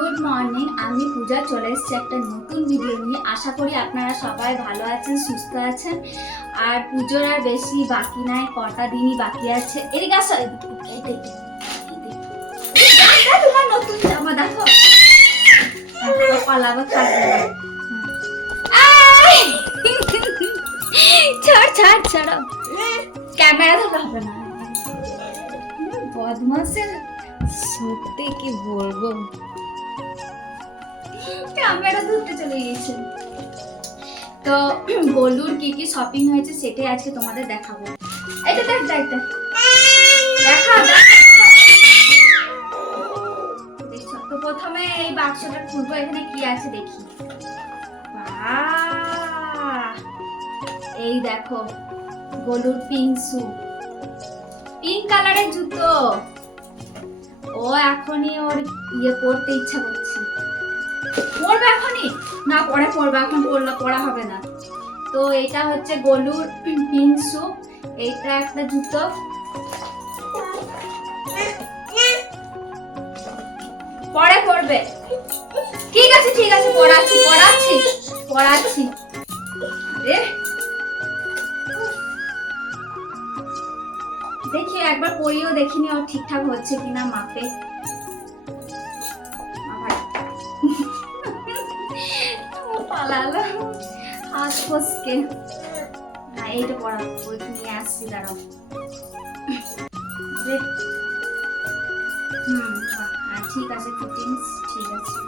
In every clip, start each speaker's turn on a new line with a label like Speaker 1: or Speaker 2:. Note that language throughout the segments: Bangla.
Speaker 1: গুড মর্নিং আমি পূজা চলে এসেছি একটা নতুন ভিডিও নিয়ে। আশা করি আপনারা সবাই ভালো আছেন সুস্থ আছেন। আর পুজোর আর বেশি বাকি নাই কটা দিনই বাকি আছে। এদিকে। দেখো, তোমার নতুন জামা দেখো। পালাবো! ছাড় ছাড় ছাড়ো। ক্যামেরা ধরতে হবে না। বদমাসের সত্যি কি বলব? ক্যামেরা ধরতে চলে গিয়েছে। তো, গোলুর কি কি শপিং হয়েছে সেটাই আজকে তোমাদের দেখাবো। তো দেখ দেখ দেখ। দেখা তো প্রথমে এই বাক্সটা খুলবো এখানে কি আছে দেখি! এই দেখো, গোলুর পিঙ্ক শু পিঙ্ক কালারের জুতো। ও এখনই ওর ইয়ে পড়তে ইচ্ছা করছে। পড়বে এখনই? না, পরে পড়বে, এখন পড়লে পড়া হবে না। তো এটা হচ্ছে গলুর পিঙ্ক শু এইটা একটা জুতো। পরে পড়বে। ঠিক আছে ঠিক আছে, পড়াচ্ছি পড়াচ্ছি পড়াচ্ছি। আরে! দেখি, একবার পড়িও দেখিনি ওর ঠিকঠাক হচ্ছে কিনা মাপে। পালালো হাত ফসকে। না, এইটা পড়া ওই নিয়ে আসছি, দাঁড়াও। হ্যাঁ ঠিক আছে ফিটিংস ঠিক আছে।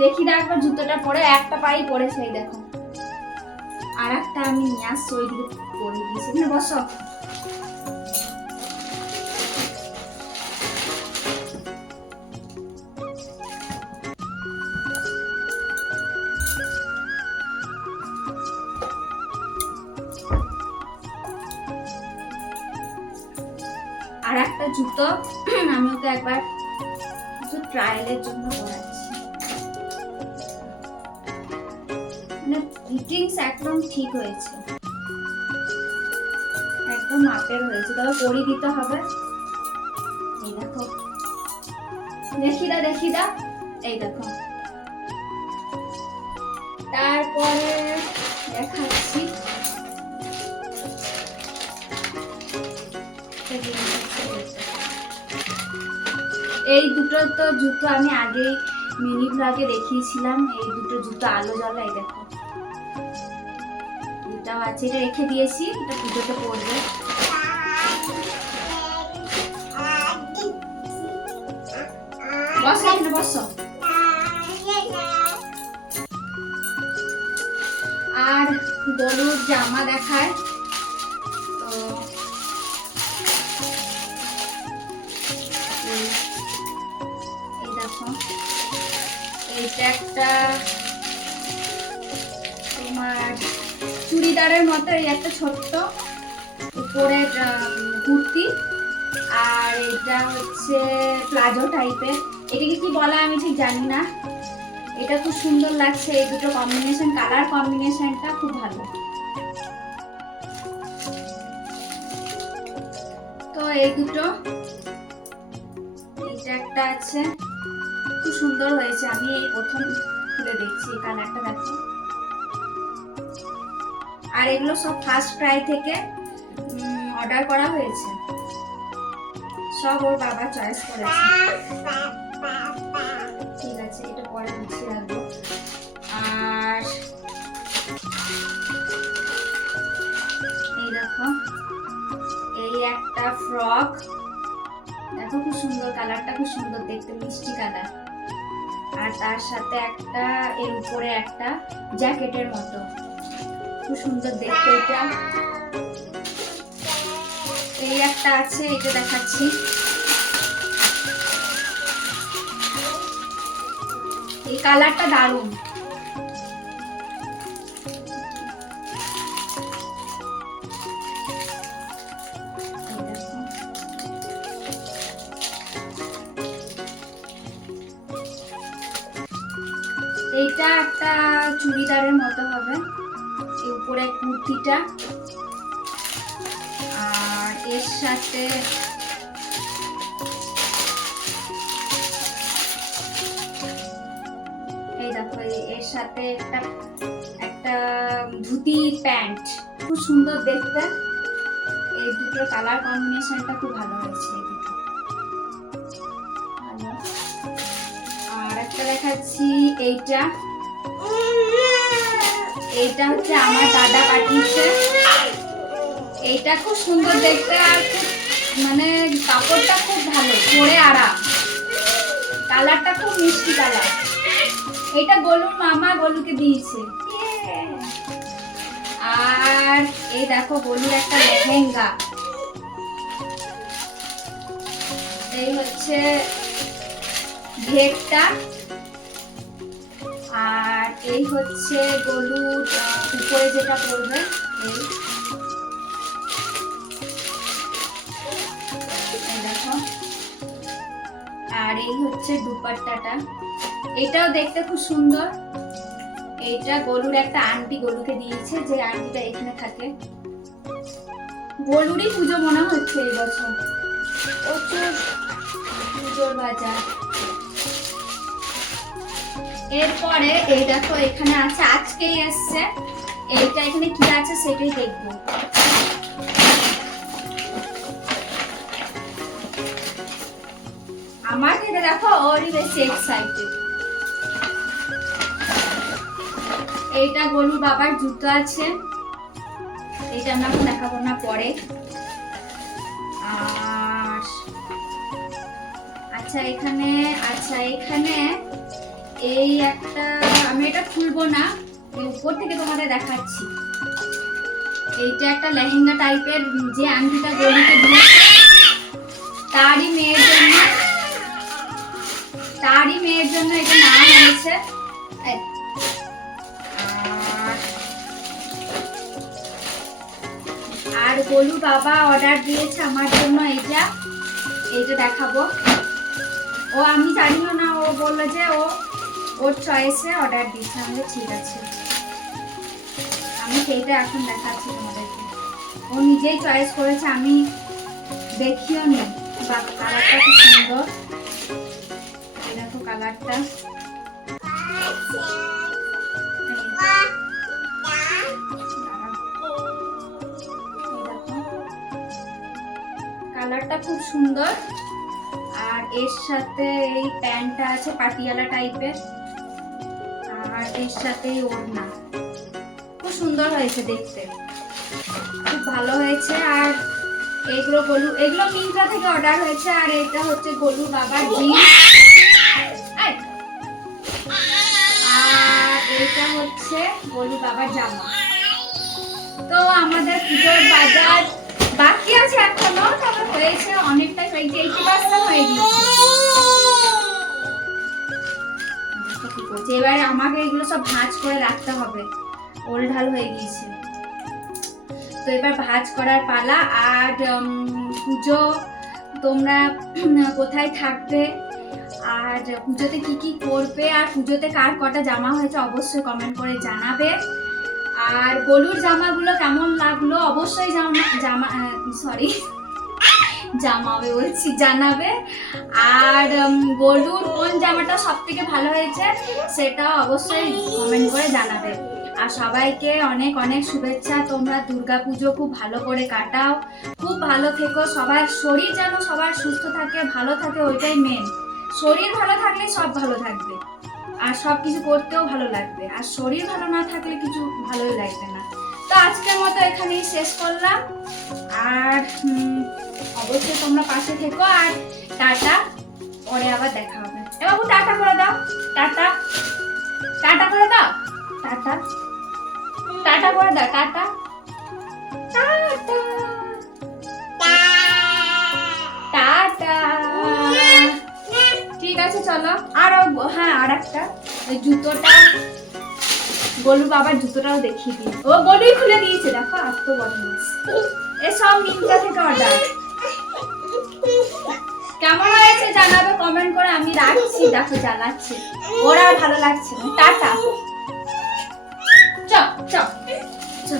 Speaker 1: দেখি না, একবার জুতোটা পরে, একটা পাই পরে সেই দেখো। আর একটা আমি নিয়ে আসছি, ওইদিকে পরে দিয়েছি বসো। আর একটা জুতো, আমি ওকে একবার কিছু ট্রায়ালের জন্য পরাচ্ছি মানে ফিটিংস একদম ঠিক হয়েছে। একদম মাপের হয়েছে, তবে পরি দিতে হবে। এই দেখো। দেখি দা দেখি দা। এই দেখো। তারপরে দেখাচ্ছি। এই দুটো তো জুতো আমি আগেই মিনি ব্লগে দেখিয়েছিলাম। এই দুটো জুতো আলো জ্বলা এই দেখো। এটাও আছে এটা রেখে দিয়েছি এটা পুজোতে পড়বে। আর গরুর জামা দেখায়। এইটা একটা তোমার চুড়িদারের মতো এই একটা ছোট্ট উপরের কুর্তি। আর এটা হচ্ছে প্লাজো টাইপের। এটাকে কি বলা আমি ঠিক জানি না। এটা খুব সুন্দর লাগছে এই দুটো কম্বিনেশন কালার কম্বিনেশনটা খুব ভালো। তো এই দুটো, এইটা একটা আছে। খুব সুন্দর হয়েছে। আমি এই প্রথম খুলে দেখছি কালারটা দেখো আর এগুলো সব ফার্স্ট ক্রাই থেকে অর্ডার করা হয়েছে। সব ওর বাবা চয়েস করেছে। ঠিক আছে, এটা পরে গুছিয়ে রাখব আর এই দেখো, এই একটা ফ্রক খুব সুন্দর কালারটা খুব সুন্দর দেখতে, মিষ্টি কালার আর তার সাথে একটা, এর উপরে একটা জ্যাকেটের মতো। খুব সুন্দর দেখতে এটা। এই একটা আছে এটা দেখাচ্ছি। এই কালারটা দারুণ। এইটা একটা চুড়িদারের মতো হবে, এই উপরে কুর্তিটা। আর এর সাথে এর সাথে একটা একটা ধুতি প্যান্ট। খুব সুন্দর দেখতে। এই দুটো কালার কম্বিনেশনটা খুব ভালো হয়েছে। একটা দেখাচ্ছি, এইটা। এইটা হচ্ছে আমার দাদা পাঠিয়েছে। এইটা খুব সুন্দর দেখতে আর মানে কাপড়টা খুব ভালো, পরে আরাম। কালারটা খুব মিষ্টি কালার। এটা গলুর মামা গলুকে দিয়েছে। আর এই দেখো গলুর একটা লেহেঙ্গা। এই হচ্ছে ঘেরটা আর এই হচ্ছে আহ, উপরে যেটা পড়বে এই। এই দেখো। আর এই হচ্ছে দুপাট্টাটা। এটাও দেখতে খুব সুন্দর। এইটা গলুর একটা আন্টি গলুকে দিয়েছে যে আন্টিটা এখানে থাকে। গলুরই পুজো মনে হচ্ছে এই বছর। প্রচুর পুজোর বাজার। এরপরে এই দেখো এখানে আছে, আজকেই এসছে এইটা এখানে কি আছে সেটাই দেখব। আমার থেকে দেখো, ওরই বেশি এক্সাইটেড এইটা গরু বাবার জুতো আছে। এইটা আমরা দেখাবো না পরে। আর আচ্ছা এখানে আচ্ছা এখানে এই একটা, আমি এটা খুলবো না উপর থেকে তোমাদের দেখাচ্ছি। এইটা একটা লেহেঙ্গা টাইপের যে আংটিটা গরুকে দিয়েছে তারই মেয়ের জন্য, তারই মেয়ের জন্য এটা নাম হয়েছে আর- গোলু বাবা অর্ডার দিয়েছে আমার জন্য এইটা এইটা দেখাবো। ও, আমি জানিও না, ও বলল যে ও ওর চয়েসে অর্ডার দিয়েছে আমাদের ঠিক আছে। আমি সেইটা এখন দেখাচ্ছি তোমাদেরকে। ও নিজেই চয়েস করেছে, আমি দেখিও নি। বা কালারটা খুব সুন্দর। দেখো কালারটা কালারটা খুব সুন্দর। আর এর সাথে এই প্যান্টটা আছে পাটিয়ালা টাইপের আর এর সাথে এই ওড়না খুব সুন্দর হয়েছে দেখতে। খুব ভালো হয়েছে আর এগুলো গলু, এগুলো মিন্ত্রা থেকে অর্ডার হয়েছে আর এটা হচ্ছে গলু বাবার জিন্স আর এটা হচ্ছে গলু বাবার জামা। তো আমাদের পুজোর বাজার এবারে আমাকে এগুলো সব ভাঁজ করে রাখতে হবে। ওল ঢাল হয়ে গিয়েছে। তো এবার ভাঁজ করার পালা আর পুজো, তোমরা কোথায় থাকবে? আর পুজোতে কি কি করবে? আর পুজোতে কার কটা জামা হয়েছে অবশ্যই কমেন্ট করে জানাবে। আর গলুর জামাগুলো কেমন লাগল? অবশ্যই জামা জামা সরি জামাবে বলছি, জানাবে। আর গলুর কোন জামাটা সব থেকে ভালো হয়েছে সেটা অবশ্যই কমেন্ট করে জানাবে। আর সবাইকে অনেক অনেক শুভেচ্ছা, তোমরা দুর্গাপুজো খুব ভালো করে কাটাও। খুব ভালো থেকো, সবার শরীর যেন সবার সুস্থ থাকে, ভালো থাকে, ওইটাই মেন শরীর ভালো থাকলে সব ভালো থাকবে, আর সব কিছু করতেও ভালো লাগবে। আর শরীর ভালো না থাকলে কিছু ভালোই লাগবে না। তো আজকের মতো এখানেই শেষ করলাম। আর অবশ্যই তোমরা পাশে থেকো আর টাটা। পরে আবার দেখা হবে। এ বাবু, টাটা করে দাও। টাটা। টাটা করে দাও। টাটা। টাটা করে দাও। টাটা। টাটা। ঠিক আছে, চলো। আর হ্যাঁ আর একটা ওই জুতোটা। গোলু বাবার জুতোটাও দেখিয়ে দিই। ও গোলুই খুলে দিয়েছে। দেখো আর তো বদমাস এসব মিন্ত্রা থেকে অর্ডার কেমন হয়েছে জানাবে কমেন্ট করে আমি রাখছি, দেখো জানাচ্ছি। ওরা ভালো লাগছে না। টাটা। চ চ চ